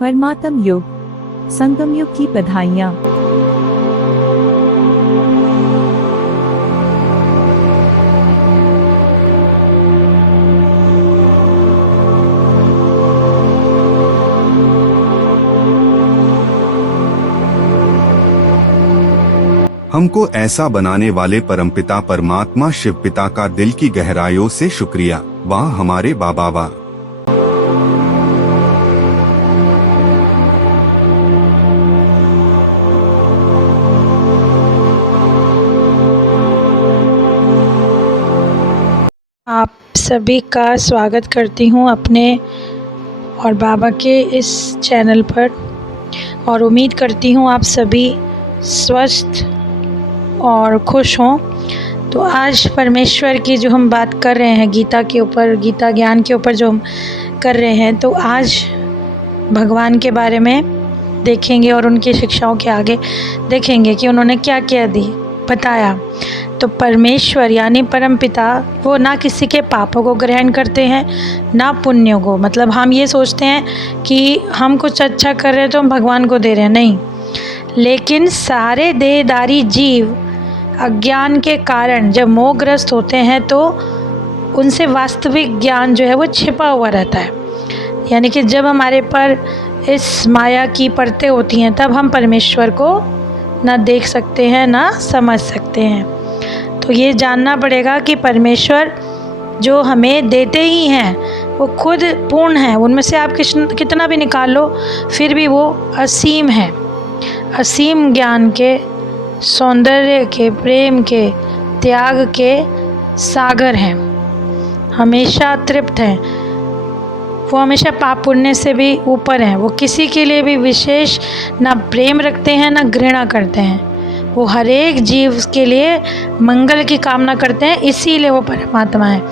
परमात्म युग, संगम युग की बधाइयाँ। हमको ऐसा बनाने वाले परमपिता परमात्मा शिव पिता का दिल की गहराइयों से शुक्रिया। वाह हमारे बाबा वाह। आप सभी का स्वागत करती हूँ अपने और बाबा के इस चैनल पर, और उम्मीद करती हूँ आप सभी स्वस्थ और खुश हों। तो आज परमेश्वर की जो हम बात कर रहे हैं गीता के ऊपर, गीता ज्ञान के ऊपर जो हम कर रहे हैं, तो आज भगवान के बारे में देखेंगे और उनकी शिक्षाओं के आगे देखेंगे कि उन्होंने क्या क्या बताया। तो परमेश्वर यानी परमपिता वो ना किसी के पापों को ग्रहण करते हैं ना पुण्यों को। मतलब हम ये सोचते हैं कि हम कुछ अच्छा कर रहे हैं तो हम भगवान को दे रहे हैं, नहीं। लेकिन सारे देहधारी जीव अज्ञान के कारण जब मोहग्रस्त होते हैं तो उनसे वास्तविक ज्ञान जो है वो छिपा हुआ रहता है। यानी कि जब हमारे पर इस माया की परतें होती हैं तब हम परमेश्वर को ना देख सकते हैं ना समझ सकते हैं। तो ये जानना पड़ेगा कि परमेश्वर जो हमें देते ही हैं वो खुद पूर्ण है। उनमें से आप कितना भी निकाल लो फिर भी वो असीम है, असीम ज्ञान के, सौंदर्य के, प्रेम के, त्याग के सागर हैं, हमेशा तृप्त हैं। वो हमेशा पाप पुण्य से भी ऊपर हैं। वो किसी के लिए भी विशेष ना प्रेम रखते हैं ना घृणा करते हैं। वो हर एक जीव के लिए मंगल की कामना करते हैं, इसीलिए वो परमात्मा है।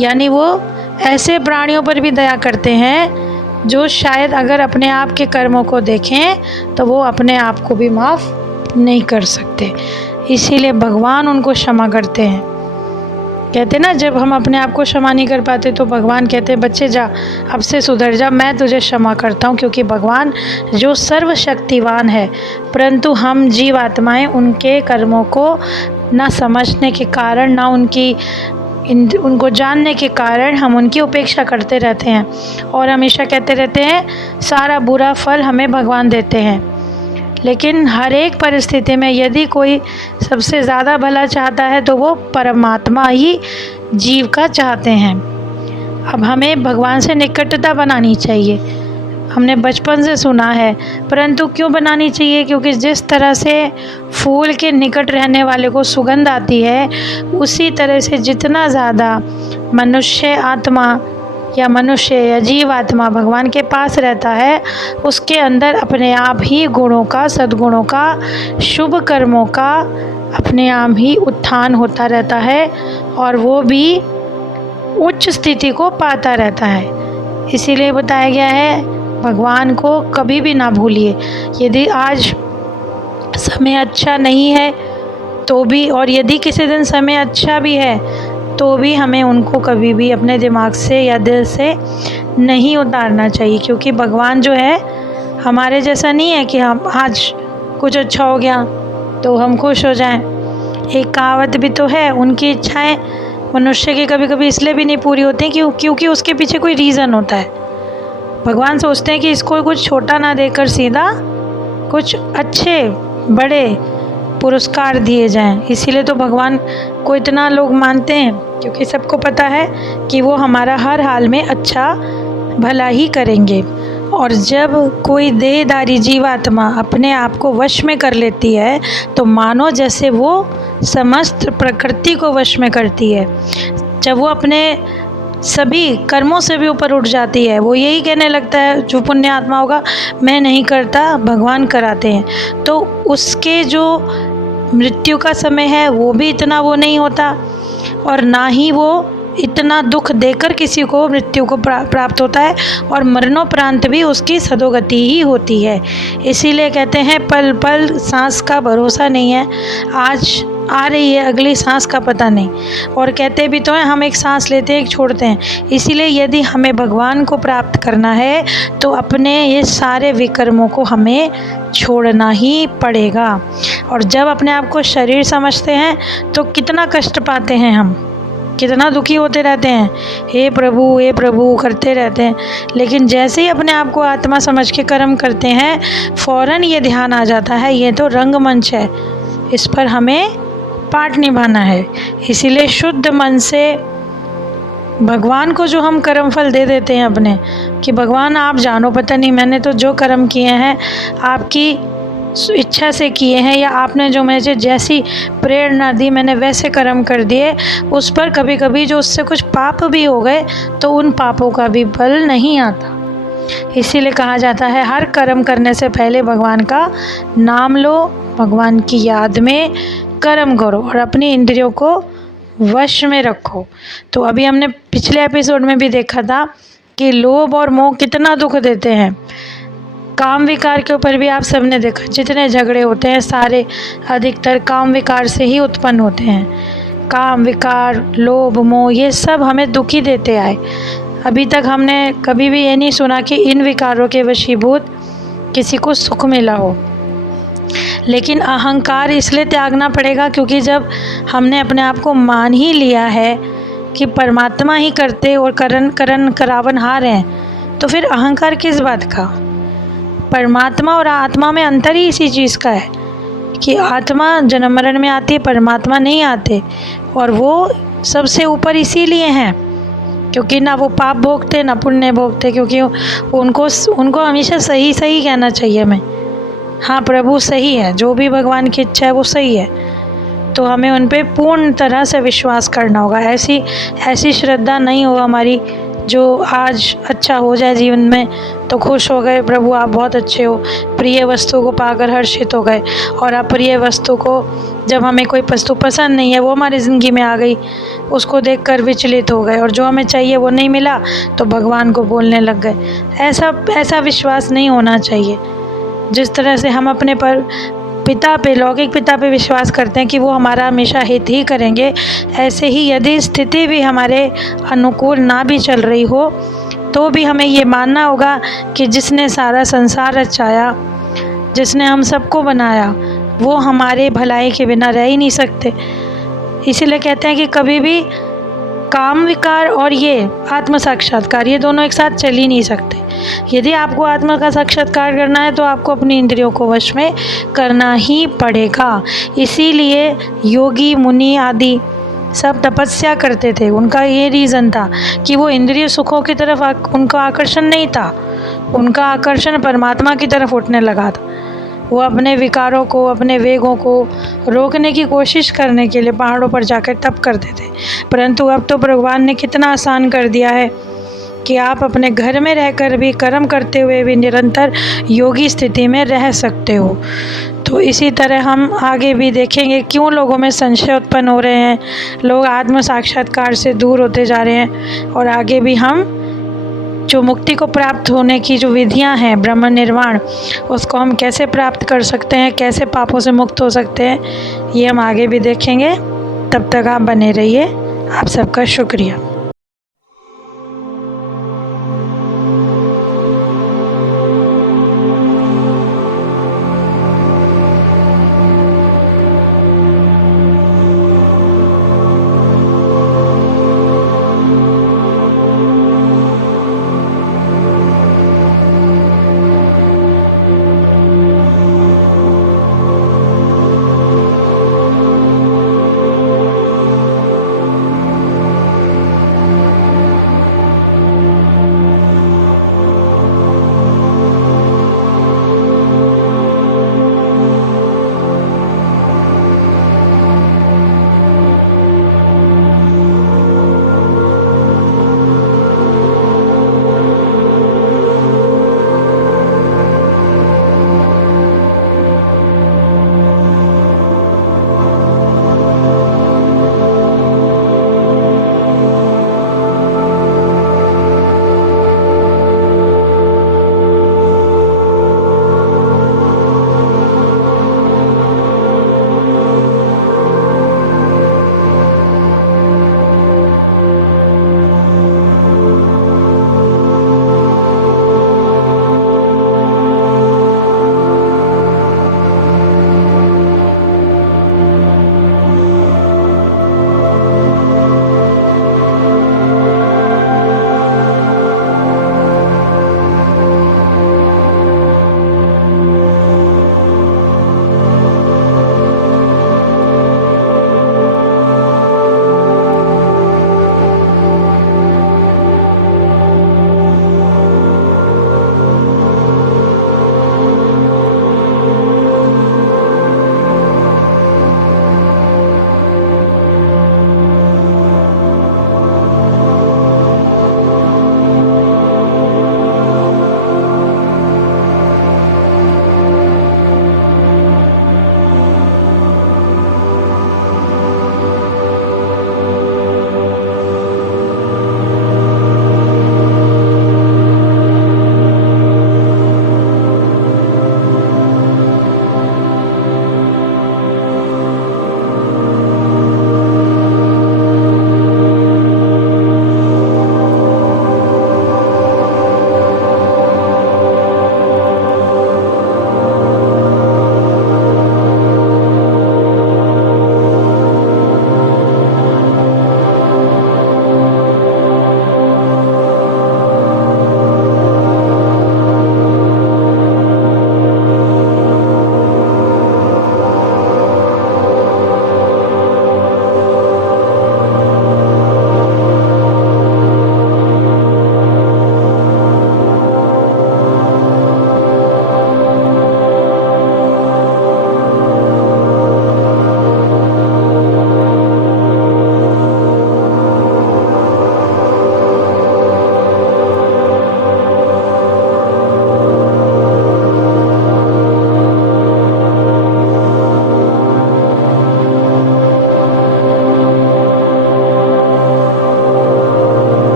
यानी वो ऐसे प्राणियों पर भी दया करते हैं जो शायद अगर अपने आप के कर्मों को देखें तो वो अपने आप को भी माफ़ नहीं कर सकते, इसीलिए भगवान उनको क्षमा करते हैं। कहते ना, जब हम अपने आप को क्षमा नहीं कर पाते तो भगवान कहते हैं बच्चे जा, अब से सुधर जा, मैं तुझे क्षमा करता हूँ। क्योंकि भगवान जो सर्वशक्तिवान है, परंतु हम जीव आत्माएं उनके कर्मों को ना समझने के कारण, ना उनको जानने के कारण हम उनकी उपेक्षा करते रहते हैं और हमेशा कहते रहते हैं सारा बुरा फल हमें भगवान देते हैं। लेकिन हर एक परिस्थिति में यदि कोई सबसे ज़्यादा भला चाहता है तो वो परमात्मा ही जीव का चाहते हैं। अब हमें भगवान से निकटता बनानी चाहिए, हमने बचपन से सुना है, परंतु क्यों बनानी चाहिए? क्योंकि जिस तरह से फूल के निकट रहने वाले को सुगंध आती है, उसी तरह से जितना ज़्यादा मनुष्य आत्मा या मनुष्य या जीव आत्मा भगवान के पास रहता है, उसके अंदर अपने आप ही गुणों का, सद्गुणों का, शुभ कर्मों का अपने आप ही उत्थान होता रहता है और वो भी उच्च स्थिति को पाता रहता है। इसीलिए बताया गया है भगवान को कभी भी ना भूलिए। यदि आज समय अच्छा नहीं है तो भी, और यदि किसी दिन समय अच्छा भी है तो भी हमें उनको कभी भी अपने दिमाग से या दिल से नहीं उतारना चाहिए। क्योंकि भगवान जो है हमारे जैसा नहीं है कि हम आज कुछ अच्छा हो गया तो हम खुश हो जाएं। एक कहावत भी तो है, उनकी इच्छाएं मनुष्य की कभी कभी इसलिए भी नहीं पूरी होती क्योंकि उसके पीछे कोई रीज़न होता है। भगवान सोचते हैं कि इसको कुछ छोटा ना देकर सीधा कुछ अच्छे बड़े पुरस्कार दिए जाएं। इसीलिए तो भगवान को इतना लोग मानते हैं, क्योंकि सबको पता है कि वो हमारा हर हाल में अच्छा भला ही करेंगे। और जब कोई देहधारी जीवात्मा अपने आप को वश में कर लेती है तो मानो जैसे वो समस्त प्रकृति को वश में करती है। जब वो अपने सभी कर्मों से भी ऊपर उठ जाती है, वो यही कहने लगता है, जो पुण्य आत्मा होगा, मैं नहीं करता, भगवान कराते हैं, तो उसके जो मृत्यु का समय है वो भी इतना वो नहीं होता और ना ही वो इतना दुख देकर किसी को मृत्यु को प्राप्त होता है, और मरणोपरांत भी उसकी सदोगति ही होती है। इसीलिए कहते हैं पल पल सांस का भरोसा नहीं है। आज आ रही है अगली सांस का पता नहीं, और कहते भी तो हैं हम एक सांस लेते हैं एक छोड़ते हैं। इसीलिए यदि हमें भगवान को प्राप्त करना है तो अपने ये सारे विकर्मों को हमें छोड़ना ही पड़ेगा। और जब अपने आप को शरीर समझते हैं तो कितना कष्ट पाते हैं, हम कितना दुखी होते रहते हैं, हे प्रभु करते रहते हैं। लेकिन जैसे ही अपने आप को आत्मा समझ के कर्म करते हैं फ़ौरन ये ध्यान आ जाता है ये तो रंगमंच है, इस पर हमें पाठ निभाना है। इसीलिए शुद्ध मन से भगवान को जो हम कर्म फल दे देते हैं अपने, कि भगवान आप जानो, पता नहीं मैंने तो जो कर्म किए हैं आपकी इच्छा से किए हैं, या आपने जो मुझे जैसी प्रेरणा दी मैंने वैसे कर्म कर दिए, उस पर कभी कभी जो उससे कुछ पाप भी हो गए तो उन पापों का भी फल नहीं आता। इसीलिए कहा जाता है हर कर्म करने से पहले भगवान का नाम लो, भगवान की याद में कर्म करो और अपनी इंद्रियों को वश में रखो। तो अभी हमने पिछले एपिसोड में भी देखा था कि लोभ और मोह कितना दुख देते हैं। काम विकार के ऊपर भी आप सबने देखा, जितने झगड़े होते हैं सारे अधिकतर काम विकार से ही उत्पन्न होते हैं। काम विकार, लोभ, मोह ये सब हमें दुखी देते आए। अभी तक हमने कभी भी ये नहीं सुना कि इन विकारों के वशीभूत किसी को सुख मिला हो। लेकिन अहंकार इसलिए त्यागना पड़ेगा क्योंकि जब हमने अपने आप को मान ही लिया है कि परमात्मा ही करते और करावनहार हैं, तो फिर अहंकार किस बात का। परमात्मा और आत्मा में अंतर ही इसी चीज़ का है कि आत्मा जन्म मरण में आती है, परमात्मा नहीं आते, और वो सबसे ऊपर इसीलिए हैं क्योंकि ना वो पाप भोगते ना पुण्य भोगते, क्योंकि उनको हमेशा सही कहना चाहिए हमें। हाँ प्रभु सही है, जो भी भगवान की इच्छा है वो सही है, तो हमें उन पे पूर्ण तरह से विश्वास करना होगा। ऐसी श्रद्धा नहीं हो हमारी जो आज अच्छा हो जाए जीवन में तो खुश हो गए, प्रभु आप बहुत अच्छे हो, प्रिय वस्तु को पाकर हर्षित हो गए, और अप्रिय वस्तु को जब हमें कोई वस्तु पसंद नहीं है वो हमारी ज़िंदगी में आ गई उसको देखकर विचलित हो गए, और जो हमें चाहिए वो नहीं मिला तो भगवान को बोलने लग गए। ऐसा विश्वास नहीं होना चाहिए। जिस तरह से हम अपने पिता पे, लौकिक पिता पे विश्वास करते हैं कि वो हमारा हमेशा हित ही करेंगे, ऐसे ही यदि स्थिति भी हमारे अनुकूल ना भी चल रही हो तो भी हमें ये मानना होगा कि जिसने सारा संसार रचाया, जिसने हम सबको बनाया, वो हमारे भलाई के बिना रह ही नहीं सकते। इसीलिए कहते हैं कि कभी भी काम विकार और ये आत्म साक्षात्कार ये दोनों एक साथ चल ही नहीं सकते। यदि आपको आत्मा का साक्षात्कार करना है तो आपको अपनी इंद्रियों को वश में करना ही पड़ेगा। इसीलिए योगी मुनि आदि सब तपस्या करते थे। उनका ये रीज़न था कि वो इंद्रिय सुखों की तरफ उनका आकर्षण नहीं था, उनका आकर्षण परमात्मा की तरफ उठने लगा था। वो अपने विकारों को, अपने वेगों को रोकने की कोशिश करने के लिए पहाड़ों पर जाकर तप करते थे। परंतु अब तो भगवान ने कितना आसान कर दिया है कि आप अपने घर में रहकर भी कर्म करते हुए भी निरंतर योगी स्थिति में रह सकते हो। तो इसी तरह हम आगे भी देखेंगे क्यों लोगों में संशय उत्पन्न हो रहे हैं, लोग आत्म साक्षात्कार से दूर होते जा रहे हैं, और आगे भी हम जो मुक्ति को प्राप्त होने की जो विधियां हैं, ब्रह्म निर्वाण, उसको हम कैसे प्राप्त कर सकते हैं, कैसे पापों से मुक्त हो सकते हैं, ये हम आगे भी देखेंगे। तब तक आप बने रहिए। आप सबका शुक्रिया।